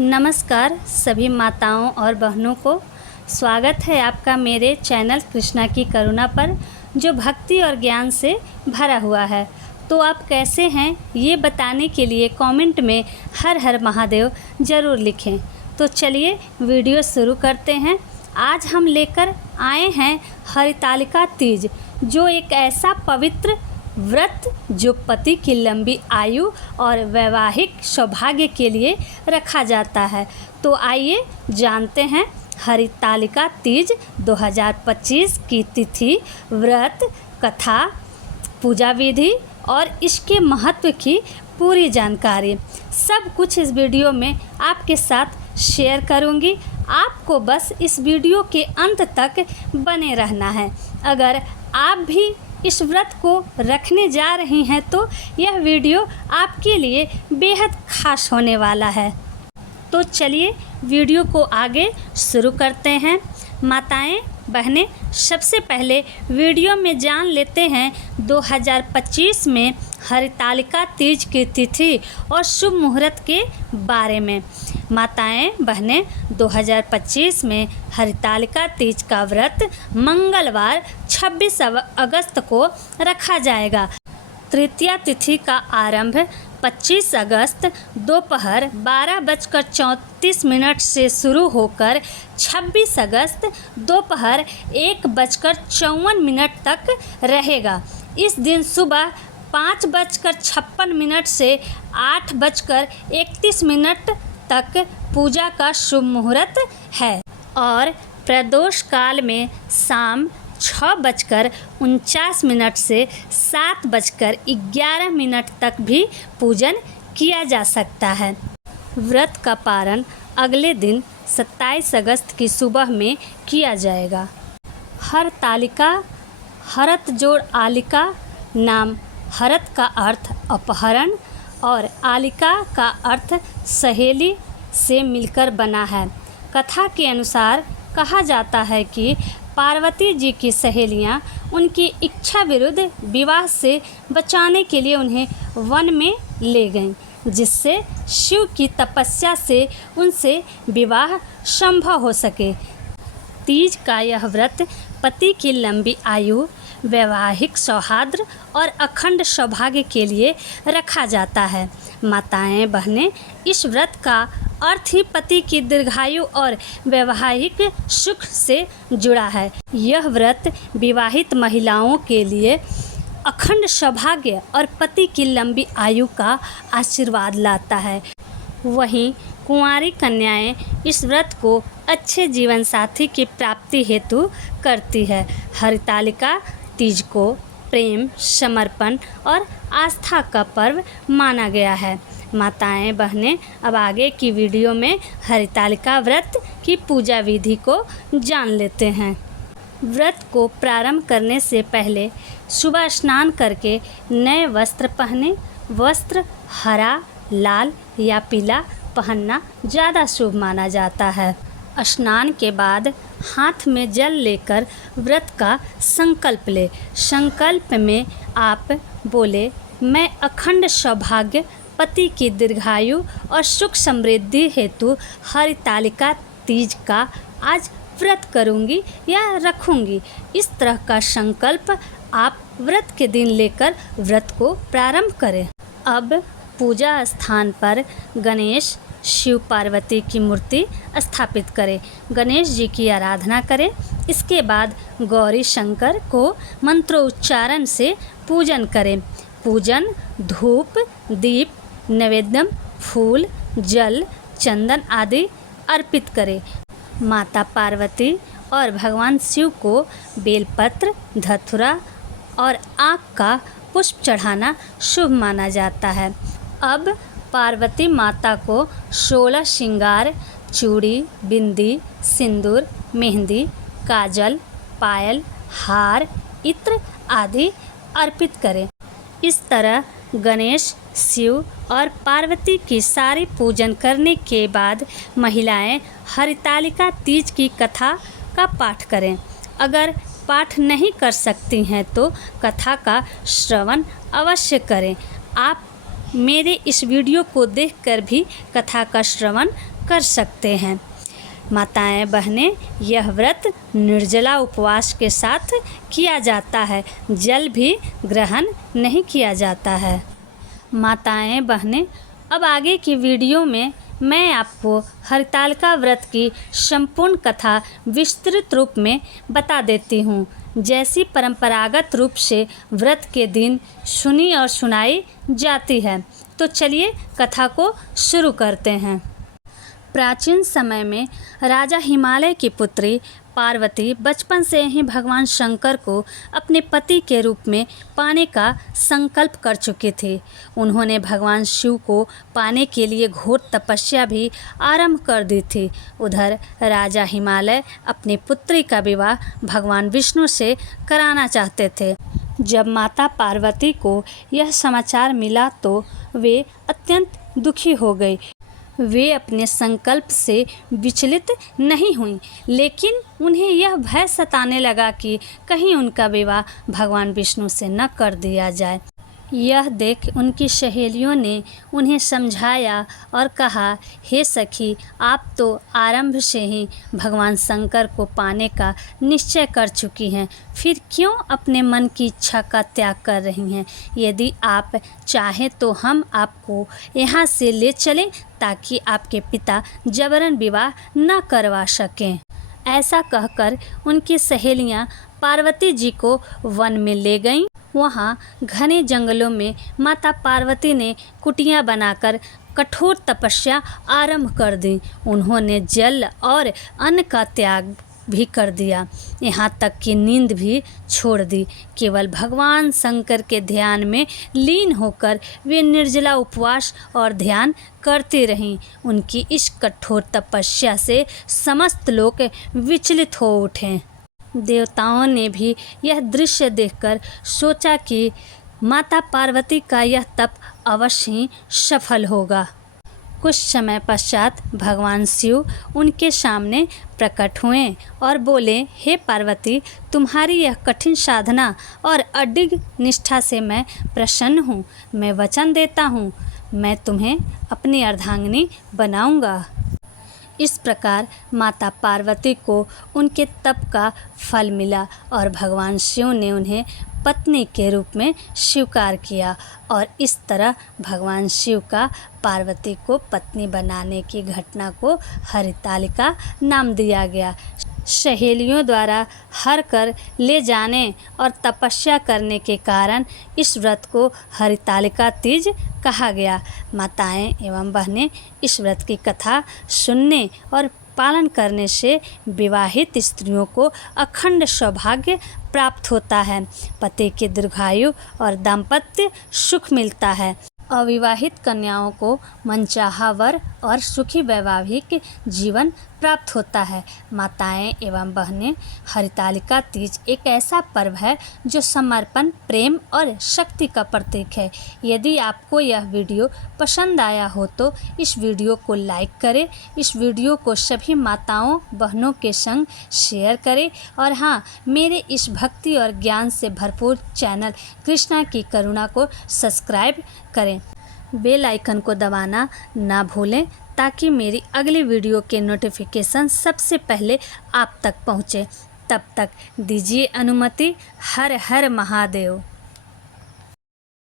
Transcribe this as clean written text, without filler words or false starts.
नमस्कार सभी माताओं और बहनों को। स्वागत है आपका मेरे चैनल कृष्णा की करुणा पर, जो भक्ति और ज्ञान से भरा हुआ है। तो आप कैसे हैं ये बताने के लिए कमेंट में हर हर महादेव ज़रूर लिखें। तो चलिए वीडियो शुरू करते हैं। आज हम लेकर आए हैं हरितालिका तीज, जो एक ऐसा पवित्र व्रत जो पति की लंबी आयु और वैवाहिक सौभाग्य के लिए रखा जाता है। तो आइए जानते हैं हरितालिका तीज 2025 की तिथि, व्रत, कथा, पूजा विधि और इसके महत्व की पूरी जानकारी। सब कुछ इस वीडियो में आपके साथ शेयर करूंगी। आपको बस इस वीडियो के अंत तक बने रहना है। अगर आप भी इस व्रत को रखने जा रही हैं तो यह वीडियो आपके लिए बेहद खास होने वाला है। तो चलिए वीडियो को आगे शुरू करते हैं। माताएं, बहनें, सबसे पहले वीडियो में जान लेते हैं 2025 में हरितालिका तीज की तिथि और शुभ मुहूर्त के बारे में। माताएं, बहनें, 2025 में हरितालिका तीज का व्रत मंगलवार 26 अगस्त को रखा जाएगा। तृतीया तिथि का आरंभ 25 अगस्त दोपहर 12:34 से शुरू होकर 26 अगस्त दोपहर 1:54 तक रहेगा। इस दिन सुबह 5:56 से 8:31 तक पूजा का शुभ मुहूर्त है और प्रदोष काल में शाम 6:49 से 7:11 तक भी पूजन किया जा सकता है। व्रत का पारण अगले दिन 27 अगस्त की सुबह में किया जाएगा। हरतालिका, हरत जोड़ आलिका नाम। हरत का अर्थ अपहरण और आलिका का अर्थ सहेली से मिलकर बना है। कथा के अनुसार कहा जाता है कि पार्वती जी की सहेलियां उनकी इच्छा विरुद्ध विवाह से बचाने के लिए उन्हें वन में ले गईं, जिससे शिव की तपस्या से उनसे विवाह संभव हो सके। तीज का यह व्रत पति की लंबी आयु, वैवाहिक सौहार्द और अखंड सौभाग्य के लिए रखा जाता है। माताएं, बहनें, इस व्रत का अर्थ ही पति की दीर्घायु और वैवाहिक सुख से जुड़ा है। यह व्रत विवाहित महिलाओं के लिए अखंड सौभाग्य और पति की लंबी आयु का आशीर्वाद लाता है। वहीं कुंवारी कन्याएं इस व्रत को अच्छे जीवन साथी की प्राप्ति हेतु करती है। हरितालिका तीज को प्रेम, समर्पण और आस्था का पर्व माना गया है। माताएं, बहनें, अब आगे की वीडियो में हरितालिका व्रत की पूजा विधि को जान लेते हैं। व्रत को प्रारंभ करने से पहले सुबह स्नान करके नए वस्त्र पहने। वस्त्र हरा, लाल या पीला पहनना ज़्यादा शुभ माना जाता है। स्नान के बाद हाथ में जल लेकर व्रत का संकल्प ले। संकल्प में आप बोले, मैं अखंड सौभाग्य, पति की दीर्घायु और सुख समृद्धि हेतु हरितालिका तीज का आज व्रत करूंगी या रखूंगी। इस तरह का संकल्प आप व्रत के दिन लेकर व्रत को प्रारंभ करें। अब पूजा स्थान पर गणेश, शिव, पार्वती की मूर्ति स्थापित करें। गणेश जी की आराधना करें। इसके बाद गौरी शंकर को मंत्रोच्चारण से पूजन करें। पूजन धूप, दीप, नैवेद्य, फूल, जल, चंदन आदि अर्पित करें। माता पार्वती और भगवान शिव को बेलपत्र, धतूरा और आँख का पुष्प चढ़ाना शुभ माना जाता है। अब पार्वती माता को 16 श्रृंगार, चूड़ी, बिंदी, सिंदूर, मेहंदी, काजल, पायल, हार, इत्र आदि अर्पित करें। इस तरह गणेश, शिव और पार्वती की सारी पूजन करने के बाद महिलाएं हरितालिका तीज की कथा का पाठ करें। अगर पाठ नहीं कर सकती हैं तो कथा का श्रवण अवश्य करें। आप मेरे इस वीडियो को देखकर भी कथा का श्रवण कर सकते हैं। माताएं बहनें, यह व्रत निर्जला उपवास के साथ किया जाता है, जल भी ग्रहण नहीं किया जाता है। माताएं बहनें, अब आगे की वीडियो में मैं आपको हरितालिका व्रत की संपूर्ण कथा विस्तृत रूप में बता देती हूँ, जैसी परंपरागत रूप से व्रत के दिन सुनी और सुनाई जाती है। तो चलिए कथा को शुरू करते हैं। प्राचीन समय में राजा हिमालय की पुत्री पार्वती बचपन से ही भगवान शंकर को अपने पति के रूप में पाने का संकल्प कर चुकी थी। उन्होंने भगवान शिव को पाने के लिए घोर तपस्या भी आरंभ कर दी थी। उधर राजा हिमालय अपनी पुत्री का विवाह भगवान विष्णु से कराना चाहते थे। जब माता पार्वती को यह समाचार मिला तो वे अत्यंत दुखी हो गई। वे अपने संकल्प से विचलित नहीं हुईं, लेकिन उन्हें यह भय सताने लगा कि कहीं उनका विवाह भगवान विष्णु से न कर दिया जाए। यह देख उनकी सहेलियों ने उन्हें समझाया और कहा, हे सखी, आप तो आरंभ से ही भगवान शंकर को पाने का निश्चय कर चुकी हैं, फिर क्यों अपने मन की इच्छा का त्याग कर रही हैं? यदि आप चाहें तो हम आपको यहाँ से ले चलें ताकि आपके पिता जबरन विवाह न करवा सकें। ऐसा कहकर उनकी सहेलियाँ पार्वती जी को वन में ले गईं। वहाँ घने जंगलों में माता पार्वती ने कुटिया बनाकर कठोर तपस्या आरंभ कर दी। उन्होंने जल और अन्न का त्याग भी कर दिया, यहाँ तक कि नींद भी छोड़ दी। केवल भगवान शंकर के ध्यान में लीन होकर वे निर्जला उपवास और ध्यान करती रहीं। उनकी इस कठोर तपस्या से समस्त लोग विचलित हो उठे। देवताओं ने भी यह दृश्य देखकर सोचा कि माता पार्वती का यह तप अवश्य ही सफल होगा। कुछ समय पश्चात भगवान शिव उनके सामने प्रकट हुए और बोले, हे पार्वती, तुम्हारी यह कठिन साधना और अडिग निष्ठा से मैं प्रसन्न हूँ। मैं वचन देता हूँ, मैं तुम्हें अपनी अर्धांगिनी बनाऊँगा। इस प्रकार माता पार्वती को उनके तप का फल मिला और भगवान शिव ने उन्हें पत्नी के रूप में स्वीकार किया और इस तरह भगवान शिव का पार्वती को पत्नी बनाने की घटना को हरितालिका नाम दिया गया। सहेलियों द्वारा हर कर ले जाने और तपस्या करने के कारण इस व्रत को हरितालिका तीज कहा गया। माताएं एवं बहनें, इस व्रत की कथा सुनने और पालन करने से विवाहित स्त्रियों को अखंड सौभाग्य प्राप्त होता है, पति की दीर्घायु और दाम्पत्य सुख मिलता है। अविवाहित कन्याओं को मनचाहा वर और सुखी वैवाहिक जीवन प्राप्त होता है। माताएं एवं बहनें, हरितालिका तीज एक ऐसा पर्व है जो समर्पण, प्रेम और शक्ति का प्रतीक है। यदि आपको यह वीडियो पसंद आया हो तो इस वीडियो को लाइक करें, इस वीडियो को सभी माताओं बहनों के संग शेयर करें और हाँ, मेरे इस भक्ति और ज्ञान से भरपूर चैनल कृष्णा की करुणा को सब्सक्राइब करें। बेल आइकन को दबाना ना भूलें ताकि मेरी अगली वीडियो के नोटिफिकेशन सबसे पहले आप तक पहुँचे। तब तक दीजिए अनुमति। हर हर महादेव।